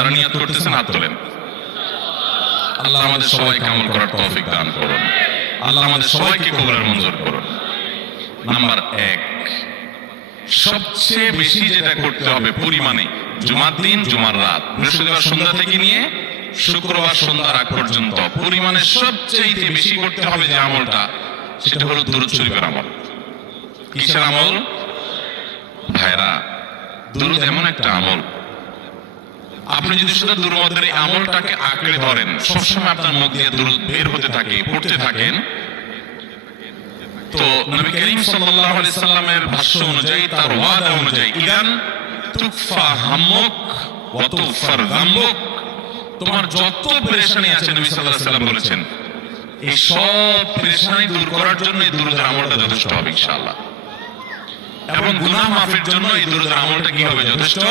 যারা নিয়ত করতেছেন হাত তোলেন। আল্লাহ আমাদের সবাইকে আমল করার তৌফিক দান করুন। আল্লাহ আমাদের সবাইকে কবুলের মঞ্জুর করুন। নাম্বার 1, সবচেয়ে বেশি যেটা করতে হবে পরিমাণে, জুমার দিন, জুমার রাত, বৃহস্পতিবার সন্ধ্যা থেকে নিয়ে শুক্রবার সন্ধ্যার আগ পর্যন্ত পরিমাণে সবচেয়ে বেশি করতে হবে যে আমলটা, সেটা হলো দুরূদ শরীফের আমল। কিসের আমল ভাইরা? দুরূদ এমন একটা আমল, আপনি যদি শুধু দুরূদের এই আমলটাকে আঁকড়ে ধরেন, সবসময় আপনার মুখ দিয়ে দুরূদ বের হতে থাকে, পড়তে থাকেন, তো নবী করিম সাল্লাল্লাহু আলাইহি সাল্লামের ভাষ্য অনুযায়ী, তার ওয়াদা অনুযায়ী, ইদান তুকফা হাম্মুক ওয়া তুগফার যামবুক, তোমার যত পেরেশানি আছে নবী সাল্লাল্লাহু আলাইহি সাল্লাম বলেছেন, এই সব পেরেশানি দূর করার জন্য এই দুরূদের আমলটা যথেষ্ট হবে ইনশাআল্লাহ। এবং গুনাহ মাফের জন্য এই দুরূদের আমলটা কি হবে? যথেষ্ট